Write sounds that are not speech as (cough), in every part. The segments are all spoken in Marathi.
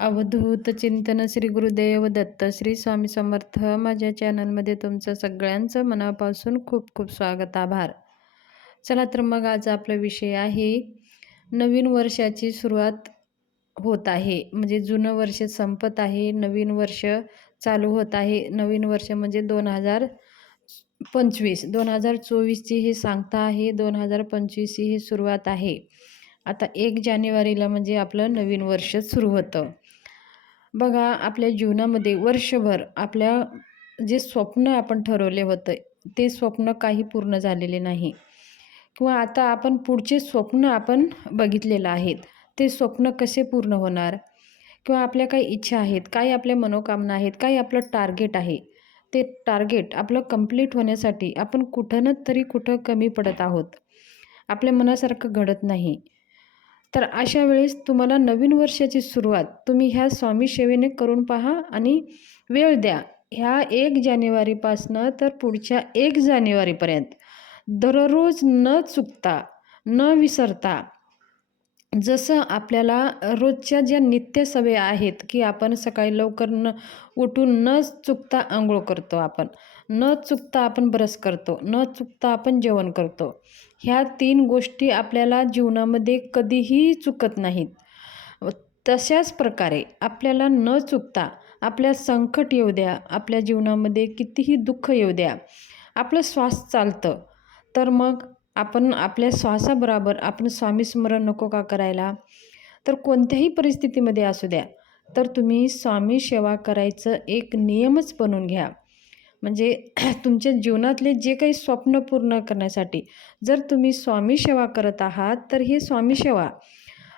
अवधूत चिंतन श्री गुरुदेव दत्त श्री स्वामी समर्थ. माझ्या चॅनलमध्ये तुमचं सगळ्यांचं मनापासून खूप खूप स्वागत आभार. चला तर मग आज आपला विषय आहे नवीन वर्षाची सुरुवात होत आहे. म्हणजे जुनं वर्ष संपत आहे नवीन वर्ष चालू होत आहे. नवीन वर्ष म्हणजे दोन हजार पंचवीस. दोन हजार चोवीसची ही सांगता आहे दोन हजार पंचवीसची ही सुरुवात आहे. आता एक जानेवारीला म्हणजे आपलं नवीन वर्ष सुरू होतं. बघा आपल्या जीवनामध्ये वर्षभर आपल्या जे स्वप्न आपण ठरवले होतं ते स्वप्न काही पूर्ण झालेले नाही. किंवा आता आपण पुढचे स्वप्न आपण बघितलेलं आहेत ते स्वप्न कसे पूर्ण होणार? किंवा आपल्या काही इच्छा आहेत काही आपल्या मनोकामना आहेत काही आपलं टार्गेट आहे ते टार्गेट आपलं कंप्लीट होण्यासाठी आपण कुठं ना तरी कुठं कमी पडत आहोत. आपल्या मनासारखं घडत नाही. तर अशा वेळेस तुम्हाला नवीन वर्षाची सुरुवात तुम्ही ह्या स्वामी सेवेने करून पहा आणि वेळ द्या. ह्या एक जानेवारीपासनं तर पुढच्या एक जानेवारीपर्यंत. दररोज न चुकता न विसरता जसं आपल्याला रोजच्या ज्या नित्य सवय आहेत की आपण सकाळी लवकर न उठून न चुकता आंघोळ करतो आपण न चुकता आपण ब्रश करतो न चुकता आपण जेवण करतो ह्या तीन गोष्टी आपल्याला जीवनामध्ये कधीही चुकत नाहीत. तशाच प्रकारे आपल्याला न चुकता आपल्या संकट येऊ द्या आपल्या जीवनामध्ये कितीही दुःख येऊ द्या आपलं श्वास चालतं. तर मग आपण आपल्या श्वासाबरोबर आपण स्वामी स्मरण नको का करायला? तर कोणत्याही परिस्थितीमध्ये असू द्या. तर तुम्ही स्वामी सेवा करायचं एक नियमच बनवून घ्या. म्हणजे (clears throat) तुमच्या जीवनातले जे काही स्वप्न पूर्ण करण्यासाठी जर तुम्ही स्वामी सेवा करत आहात तर हे स्वामी सेवा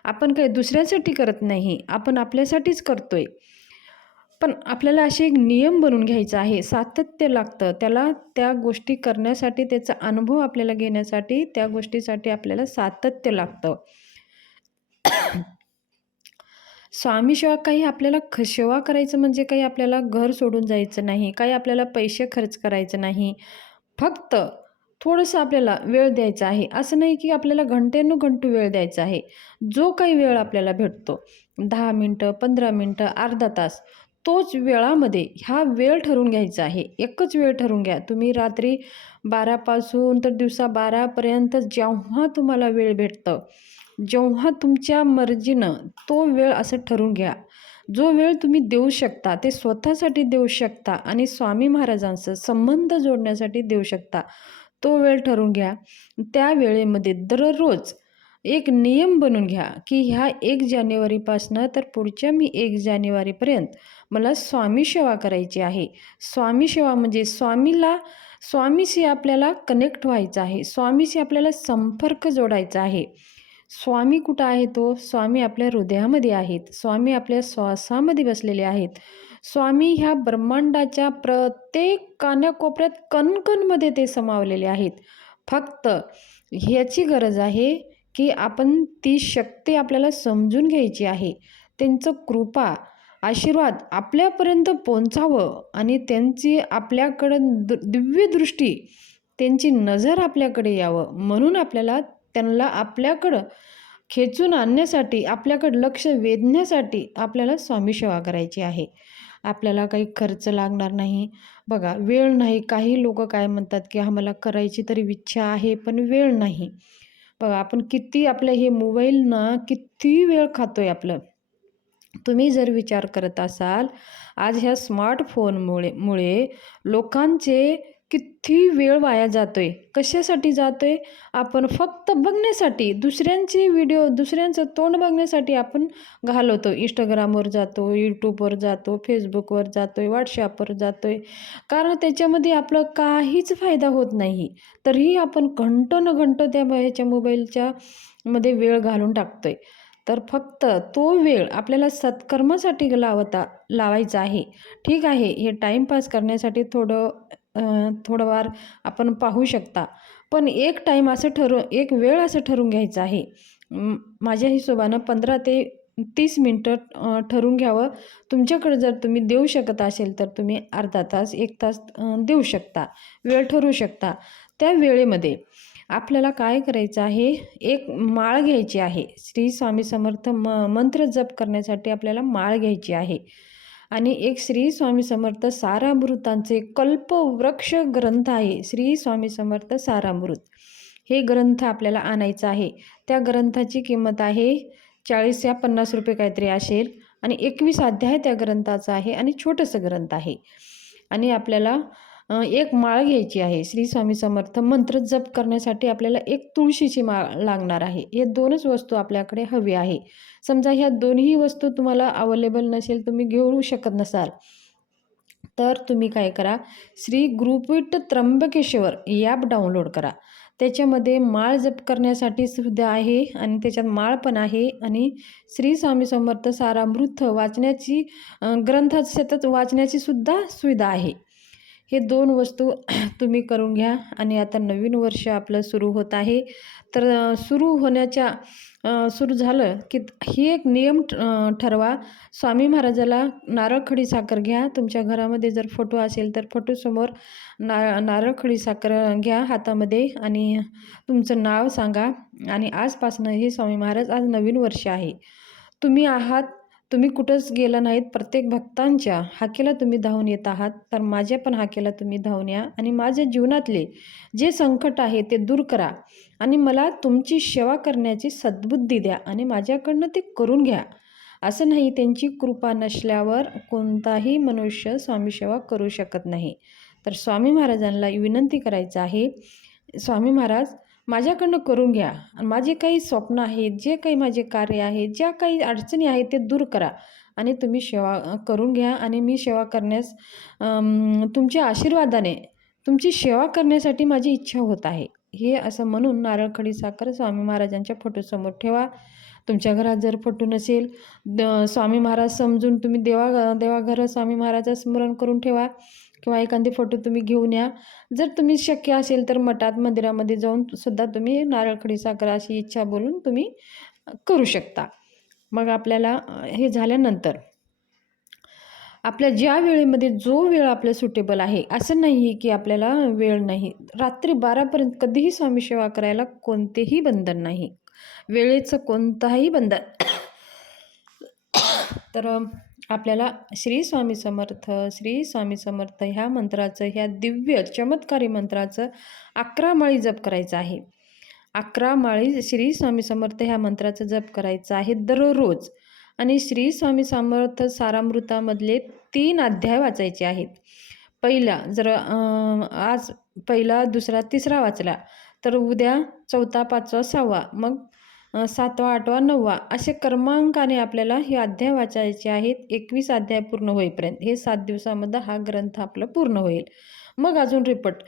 आपण काही दुसऱ्यासाठी करत नाही आपण आपल्यासाठीच करतो आहे पण आपल्याला असे एक नियम बनवून घ्यायचा आहे सातत्य लागतं. त्याला त्या गोष्टी करण्यासाठी त्याचा अनुभव आपल्याला घेण्यासाठी त्या गोष्टीसाठी आपल्याला सातत्य लागतं. (clears throat) स्वामीशिवाय काही आपल्याला ख सेवा करायचं म्हणजे काही आपल्याला घर सोडून जायचं नाही काही आपल्याला पैसे खर्च करायचं नाही. फक्त थोडंसं आपल्याला वेळ द्यायचा आहे. असं नाही की आपल्याला घंटेनुघंटू वेळ द्यायचा आहे. जो काही वेळ आपल्याला भेटतो दहा मिनटं पंधरा मिनटं अर्धा तास तोच वेळामध्ये ह्या वेळ ठरवून घ्यायचा आहे. एकच वेळ ठरवून घ्या. तुम्ही रात्री बारापासून तर दिवसा बारापर्यंत जेव्हा तुम्हाला वेळ भेटतं जेव्हा तुमच्या मर्जीनं तो वेळ असं ठरवून घ्या. जो वेळ तुम्ही देऊ शकता ते स्वतःसाठी देऊ शकता आणि स्वामी महाराजांचं संबंध जोडण्यासाठी देऊ शकता तो वेळ ठरवून घ्या. त्या वेळेमध्ये दररोज एक नियम बनवून घ्या की ह्या एक जानेवारीपासनं तर पुढच्या मी एक जानेवारीपर्यंत मला स्वामी सेवा करायची आहे. स्वामी सेवा म्हणजे स्वामीला स्वामीशी आपल्याला कनेक्ट व्हायचं आहे. स्वामीशी आपल्याला संपर्क जोडायचा आहे. स्वामी कुठं आहे तो? स्वामी आपल्या हृदयामध्ये आहेत. स्वामी आपल्या श्वासामध्ये बसलेले आहेत. स्वामी ह्या ब्रह्मांडाच्या प्रत्येक कानाकोपऱ्यात कणकणमध्ये ते समावलेले आहेत. फक्त ह्याची गरज आहे की आपण ती शक्ती आपल्याला समजून घ्यायची आहे. त्यांचं कृपा आशीर्वाद आपल्यापर्यंत पोहोचावं आणि त्यांची आपल्याकडं दिव्यदृष्टी त्यांची नजर आपल्याकडे यावं म्हणून आपल्याला त्यांना आपल्याकडं खेचून आणण्यासाठी आपल्याकडं लक्ष वेधण्यासाठी आपल्याला स्वामी सेवा करायची आहे. आपल्याला काही खर्च लागणार नाही. बघा वेळ नाही. काही लोक काय म्हणतात की आम्हाला करायची तरी इच्छा आहे पण वेळ नाही. बघा आपण किती आपलं हे मोबाईलनं किती वेळ खातो आहे आपलं. तुम्ही जर विचार करत असाल आज ह्या स्मार्टफोनमुळे मुळे लोकांचे किती वेळ वाया जातो आहे कशासाठी जातो आहे आपण फक्त बघण्यासाठी दुसऱ्यांचे व्हिडिओ दुसऱ्यांचं तोंड बघण्यासाठी आपण घालवतो. इंस्टाग्रामवर जातो यूट्यूबवर जातो फेसबुकवर जातो आहे व्हॉट्सॲपवर जातो आहे कारण त्याच्यामध्ये आपलं काहीच फायदा होत नाही. तरीही आपण घंटो न घंटो त्या ह्याच्या मोबाईलच्या मध्ये वेळ घालून टाकतो आहे तर फक्त तो वेळ आपल्याला सत्कर्मासाठी लावता लावायचा आहे. ठीक आहे हे टाईमपास करण्यासाठी थोडं थोडंफार आपण पाहू शकता. पण एक टाईम असं ठरू एक वेळ असं ठरवून घ्यायचं आहे. माझ्या हिशोबानं पंधरा ते तीस मिनटं ठरवून घ्यावं. तुमच्याकडे जर तुम्ही देऊ शकत असेल तर तुम्ही अर्धा तास एक तास देऊ शकता. वेळ ठरवू शकता. त्या वेळेमध्ये आपल्याला काय करायचं आहे? एक माळ घ्यायची आहे. श्री स्वामी समर्थ म मंत्र जप करण्यासाठी आपल्याला माळ घ्यायची आहे. आणि एक श्री स्वामी समर्थ सारामृतांचे कल्पवृक्ष ग्रंथ आहे. श्री स्वामी समर्थ सारामृत. हे ग्रंथ आपल्याला आणायचं आहे. त्या ग्रंथाची किंमत आहे चाळीस या पन्नास रुपये काहीतरी असेल. आणि एकवीस अध्याय त्या ग्रंथाचा आहे आणि छोटंसं ग्रंथ आहे. आणि आपल्याला एक माळ घ्यायची आहे. श्री स्वामी समर्थ मंत्र जप करण्यासाठी आपल्याला एक तुळशीची माळ लागणार आहे. हे दोनच वस्तू आपल्याकडे हवी आहे. समजा ह्या दोन्ही वस्तू तुम्हाला अवेलेबल नसेल तुम्ही घेऊ शकत नसाल तर तुम्ही काय करा श्री गुरुपीठ त्र्यंबकेश्वर ॲप डाउनलोड करा. त्याच्यामध्ये माळ जप करण्यासाठी सुद्धा आहे आणि त्याच्यात माळ पण आहे आणि श्री स्वामी समर्थ सारामृत वाचण्याची ग्रंथ सतत वाचण्याची सुद्धा सुविधा आहे. हे दोन वस्तू (clears throat) तुम्ही करून घ्या आणि आता नवीन वर्ष आपलं सुरू होत आहे. तर सुरू होण्याच्या सुरू झालं की ही एक नियम ठरवा. स्वामी महाराजाला नारळखडी साखर घ्या. तुमच्या घरामध्ये जर फोटो असेल तर फोटोसमोर ना नारळखडी साखर घ्या हातामध्ये आणि तुमचं नाव सांगा. आणि आजपासनं हे स्वामी महाराज आज नवीन वर्ष आहे. तुम्ही आहात तुम्ही कुठंच गेला नाहीत प्रत्येक भक्तांच्या हाकेला तुम्ही धावून येत आहात तर माझ्या पण हाकेला तुम्ही धावून या आणि माझ्या जीवनातले जे संकट आहे ते दूर करा आणि मला तुमची सेवा करण्याची सद्बुद्धी द्या आणि माझ्याकडनं ते करून घ्या. असं नाही त्यांची कृपा नसल्यावर कोणताही मनुष्य स्वामी सेवा करू शकत नाही. तर स्वामी महाराजांना विनंती करायचं आहे. स्वामी महाराज माझ्याकडनं करून घ्या. आणि माझे काही स्वप्न आहेत जे काही माझे कार्य आहे ज्या काही अडचणी आहेत ते दूर करा. आणि तुम्ही सेवा करून घ्या. आणि मी सेवा करण्यास तुमच्या आशीर्वादाने तुमची सेवा करण्यासाठी माझी इच्छा होत आहे. हे असं म्हणून नारळखडी साखर स्वामी महाराजांच्या फोटोसमोर ठेवा. तुमच्या घरात जर फोटो नसेल द स्वामी महाराज समजून तुम्ही देवा देवाघर स्वामी महाराजा स्मरण करून ठेवा. किंवा एखादी फोटो तुम्ही घेऊन या. जर तुम्ही शक्य असेल तर मठात मंदिरामध्ये जाऊन सुद्धा तुम्ही नारळखडी साखर अशी इच्छा बोलून तुम्ही करू शकता. मग आपल्याला हे झाल्यानंतर आपल्या ज्या वेळेमध्ये जो वेळ आपल्या सुटेबल आहे असं नाही की आपल्याला वेळ नाही. रात्री बारापर्यंत कधीही स्वामी सेवा करायला कोणतेही बंधन नाही. वेळेचं कोणताही बंधन. तर आपल्याला श्री स्वामी समर्थ श्री स्वामी समर्थ ह्या मंत्राचं ह्या दिव्य चमत्कारी मंत्राचं अकरा माळी जप करायचं आहे. अकरा माळी श्री स्वामी समर्थ ह्या मंत्राचं जप करायचं आहे दररोज. आणि श्री स्वामी समर्थ सारामृतामधले तीन अध्याय वाचायचे आहेत. पहिला जर आज पहिला दुसरा तिसरा वाचला तर उद्या चौथा पाचवा सहावा मग सातवा आठवा नववा असे क्रमांकाने आपल्याला हे अध्याय वाचायचे आहेत. एकवीस अध्याय पूर्ण होईपर्यंत. हे सात दिवसामध्ये हा ग्रंथ आपला पूर्ण होईल. मग अजून रिपट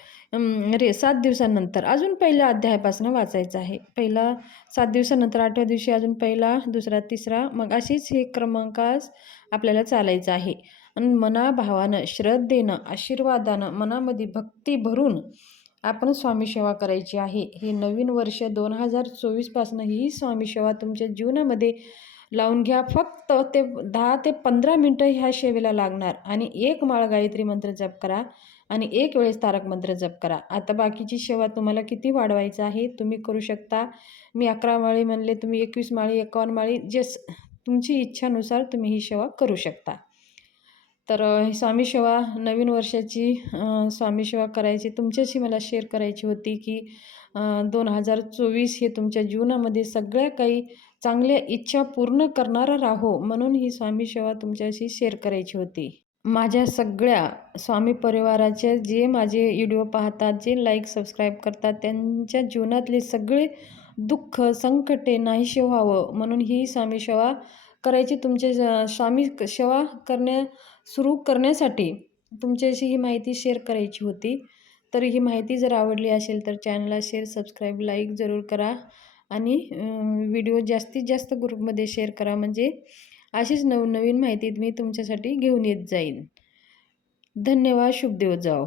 रे सात दिवसानंतर अजून पहिल्या अध्यायापासून वाचायचं आहे. पहिला सात दिवसानंतर आठव्या दिवशी अजून पहिला दुसरा तिसरा मग अशीच हे क्रमांकास आपल्याला चालायचं आहे. आणि मनाभावानं श्रद्धेनं आशीर्वादानं मनामध्ये भक्ती भरून आपण स्वामी सेवा करायची आहे. हे नवीन वर्ष दोन हजार चोवीसपासून ही स्वामी सेवा तुमच्या जीवनामध्ये लावून घ्या. फक्त ते दहा ते पंधरा मिनटं ह्या सेवेला लागणार. आणि एक माळ गायत्री मंत्र जप करा. आणि एक वेळेस तारक मंत्र जप करा. आता बाकीची सेवा तुम्हाला किती वाढवायचं आहे तुम्ही करू शकता. मी अकरा माळी म्हणले तुम्ही एकवीस माळी एकावन्न माळी जस तुमची इच्छानुसार तुम्ही ही सेवा करू शकता. तर स्वामी सेवा नवीन वर्षाची स्वामी सेवा करायची तुमच्याशी मला शेअर करायची होती की दोन हजार चोवीस हे तुमच्या जीवनामध्ये सगळ्या काही चांगल्या इच्छा पूर्ण करणारा राहो म्हणून ही स्वामी सेवा तुमच्याशी शेअर करायची होती. माझ्या सगळ्या स्वामी परिवाराचे जे माझे व्हिडिओ पाहतात जे लाईक सबस्क्राईब करतात त्यांच्या जीवनातले सगळे दुःख संकटे नाहीसे व्हावं म्हणून ही स्वामी सेवा करायची तुमचे स्वामी सेवा करण्या सुरू करण्यासाठी तुमच्याशी ही माहिती शेअर करायची होती. तर ही माहिती जर आवडली असेल तर चॅनलला शेअर सबस्क्राईब लाईक जरूर करा. आणि व्हिडिओ जास्तीत जास्त ग्रुपमध्ये शेअर करा. म्हणजे अशीच नवनवीन माहिती मी तुमच्यासाठी घेऊन येत जाईन. धन्यवाद. शुभदेव जाओ.